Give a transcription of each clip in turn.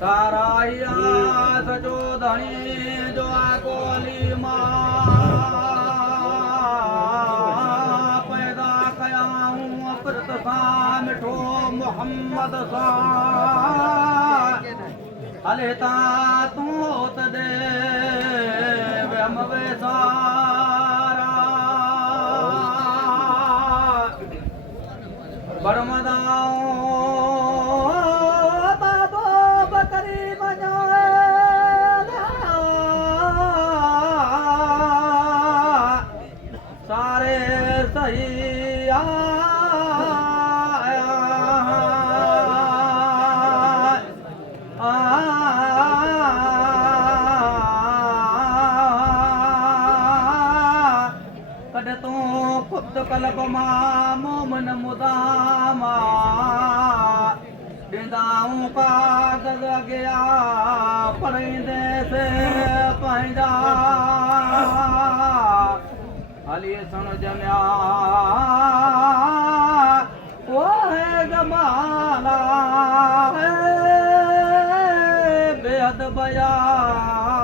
साराया सजो धनी जो कोली पैदा कया हूँ अफरत सा मिठो मोहम्मद सा हलेता तू तदे हम वे सारा बरमदाओ सारे सही कद तू खुद कलब मां मोमन मुदामा ॾींदाऊं कागज़ गया पढ़ंदे से पंहिंजा हली सुन जमिया वो है जमाला बेहद बयाना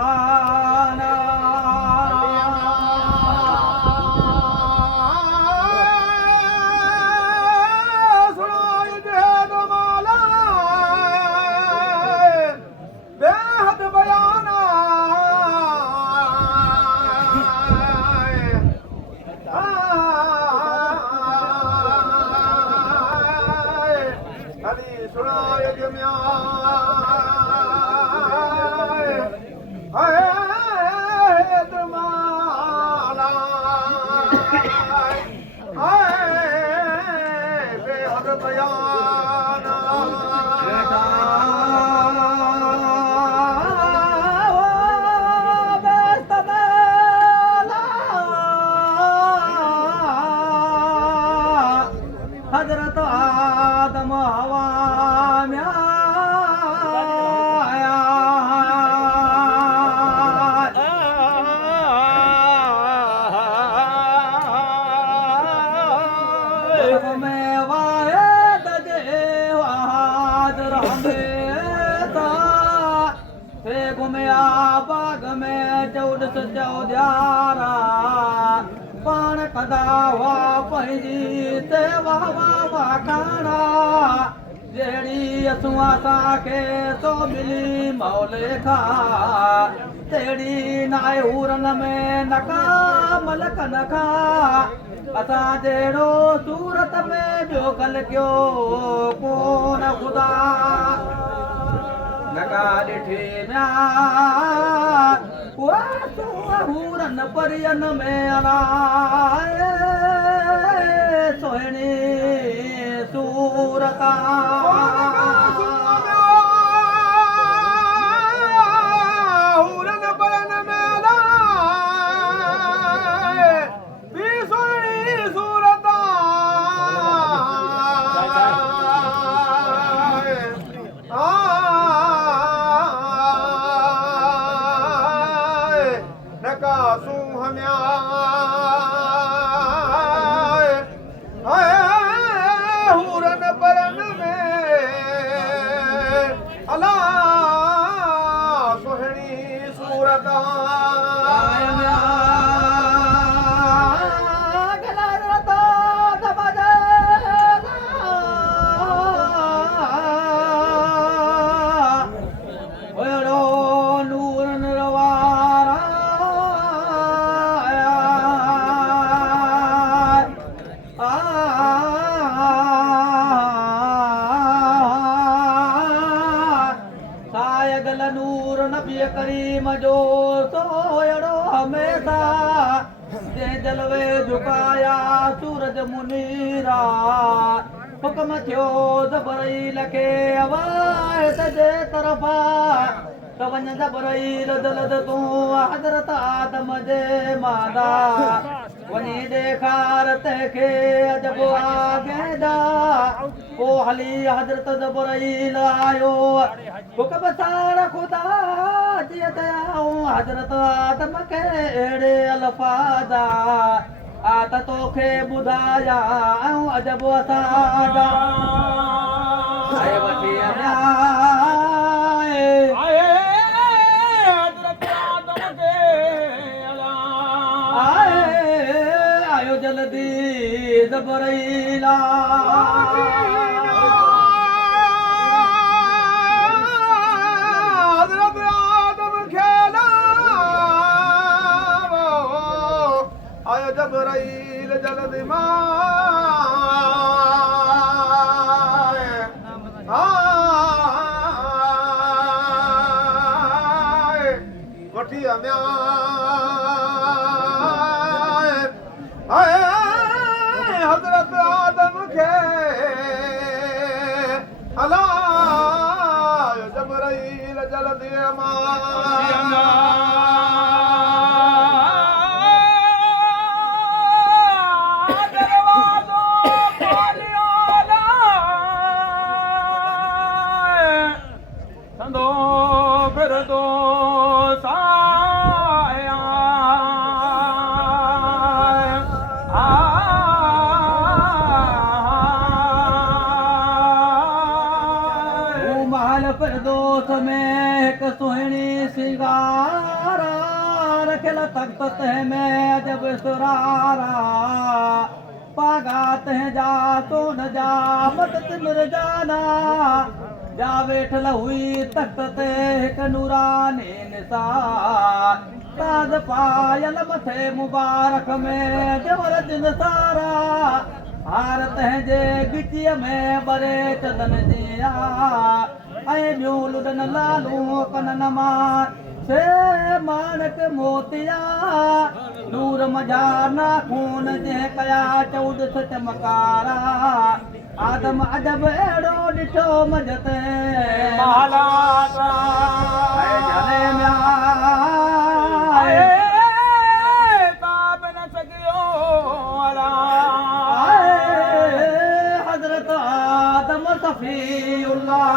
हजरत आदम हवा में आया में वाए तजे हाजर हमेशा थे घुमया बाग में चौदस चौधारा पाण कदा हुआ पंहिंजी ते वाह वाह खाना जहिड़ी असूं असांखे तो मिली मौले खां तहिड़ी नाए हूरन में नका मलक नका असां जहिड़ो सूरत में ॿियो कल कयो कोन ख़ुदा नका ॾिठे म्या हूरन परियन में अलाए सोहिणी सूरता हूरन परियन में अलाए बी सोहिणी सूरता नकासूं हम्या हूरन परन में अला सुहिणी सूरता नूर नबी करीम जो सोयड़ो हमेशा जे जलवे झुकाया सूरज मुनीरा हुक्म थियो जबरील खे आवाज़ जे तरफ़ा त वञ जबरील जल्द तूं हज़रत आदम जे मादा वञी ॾेखार तंहिंखे अजब आगेदा पोइ हली हज़रत ज़बराईल आयो हुकम सां ख़ुदा जीअं कयाऊं हज़रत आदम खे अहिड़े अल्फाज़ त तोखे ॿुधाया अजब असांजा वठी आयो जल्दी ज़बराईल हज़रत आदम खे आयो ज़बराईल जल्दी वठी हज़रत आदम खे हलायो ज़बराईल जल्दी फिरदौस में हिकु सुहिणी सिंगारा रखियल तख़्त तंहिंमें अजब सुरारा पागा तंहिंजा सोन जा मदद मिर्जाना जा वेठल हुई तख़्त ते हिकु नूरानी निसार ताज पायल मथे मुबारक में जवर जिन सारा हार तंहिंजे गिचीअ में ॿरे चदन जिया ऐं ॿियूं लुॾन लालूं कनन मां से माणक मोतिया नूर मझा नाखून जंहिं कया चौदस चमकारा आदम अजब अहिड़ो ॾिठो मजते हज़रत आदम सफ़ीउल्लाह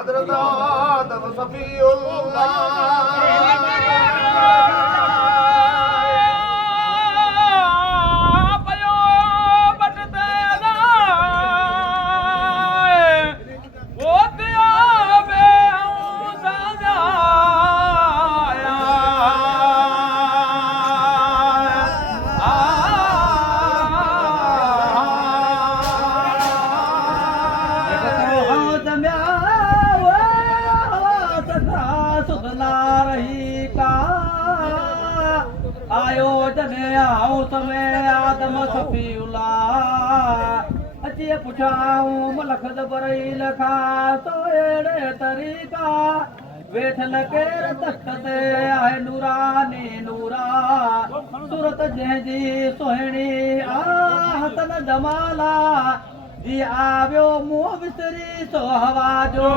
हज़रत आदम सफ़ीउल्लाह आयो जॾहिं हाउस में आदम सफ़ीउल्लाह अची पुछाऊं मलख ज़बराईल खां तो अहिड़े तरीक़ा वेठल केरु तख़्त ते आहे नूरानी नूरा सूरत जंहिंजी सुहिणी हसन जमाला जी आवियो मुंहुं विसरी सो हवा जो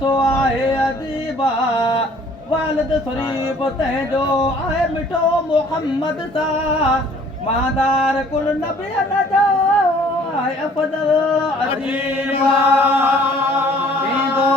सो आहे अजीबा वालिद शरीफ तंहिंजो आहे मिठो मोहम्मद सा मादार कुल नबियन जो आहे अफजल अजीबा थींदो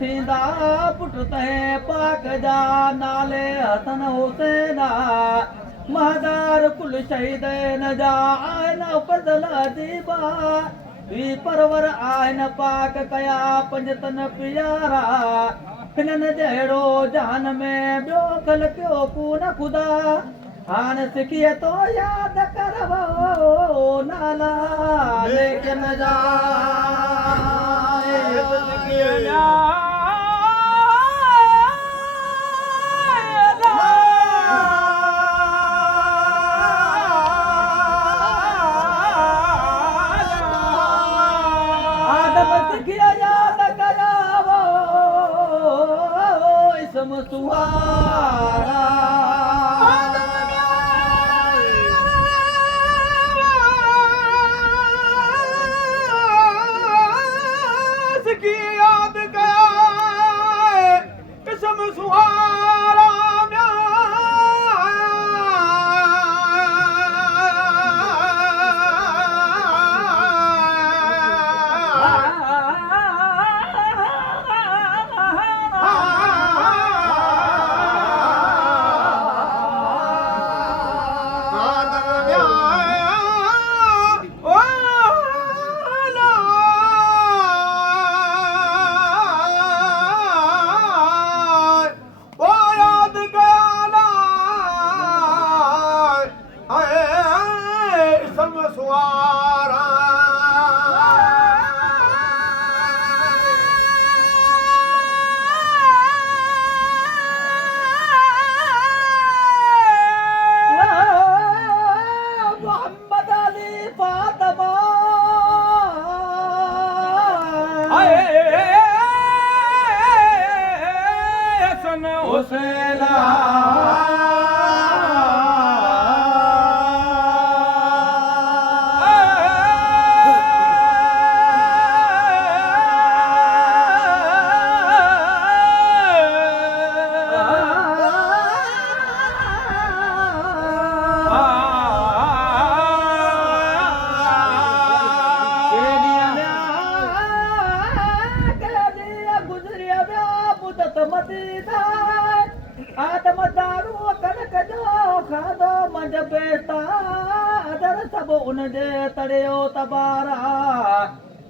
थींदा पुट तंहिं पाक जा नाले हसन हुसैना महदार कुल शहीदन जा आहिनि फज़ल अजीबा ही परवर आहिनि पाक कया पंजतन प्यारा हिननि जहिड़ो जहान में ॿियो खल पियो कोन ख़ुदा हाणे सिखीअ तो यादि करवो नाला लेकिन जा याद करावो इसम सुहारा याद कया किस्म सुहारा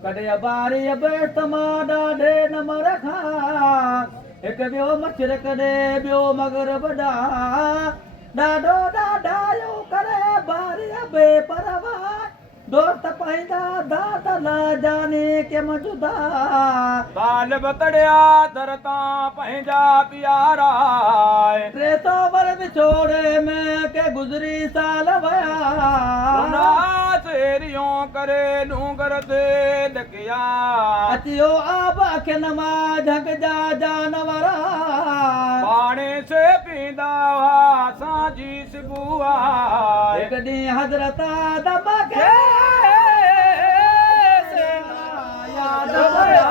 कॾहिं बारी बेत मां ॾाढे न मर खां हिकु ॿियो मच्छर कॾे ॿियो मगर वॾा ॾाढो ॾाढायो करे बारीअ बेपरवाह दोस्त पंहिंजा दात न जाने के मजुदा बाल बतड़िया दर तां पंहिंजा प्यारा टे सौ वर विछोड़े में के गुज़री साल वया सेरियों करे डूंगर ते ॾकिया अचियो आब अखियुनि मां झग जा जानवर पाणी से पींदा हुआ असांजी सिबुआ हिकु ॾींहुं हज़रत आदम खे याद कया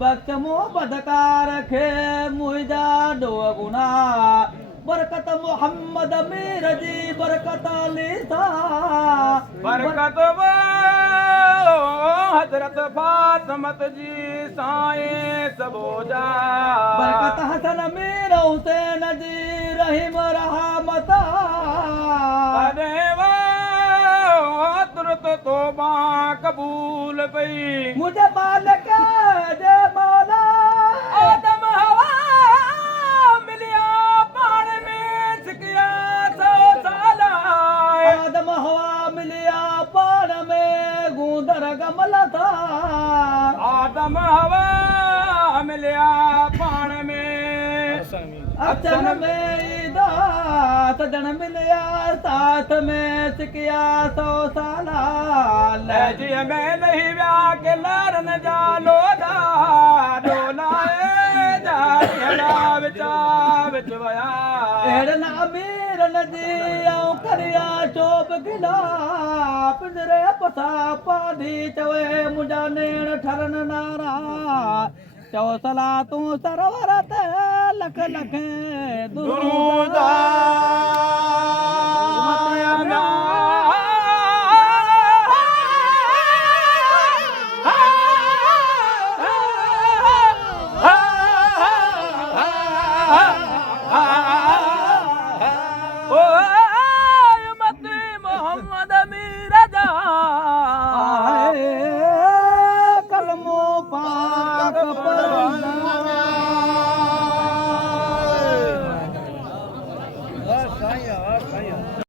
बख्श मो बदकार खे मुंहिंजा डो गुना बरकत मोहम्मद मीर जी बरकत लीसा बरकत हजरत फातिमत जी साईं सबोजा बरकत हसन मीर हुसैन जी रहीम रहमत तुरत तौबा कबूल पई मुझे मालिक जे मौला आदम हवा मिलिया पाण में सिकिया 100 साल आदम हवा मिलिया पाण में गूंदर गमल था आदम हवा मिलिया पाण में अचन में ईदा सजन मिलिया साथ में सिकिया 100 साल लहजी में नहीं व्या के लरन जा लोदा डोलाए जा विचा विच वया एड़न अमीरन जी आऊं करिया चोप गिला पिंजरे पसा पाधी चवे मुंहिंजा नेण ठरन नारा चओ सला तूं सरवर ते लख लख दुरूद दुरूद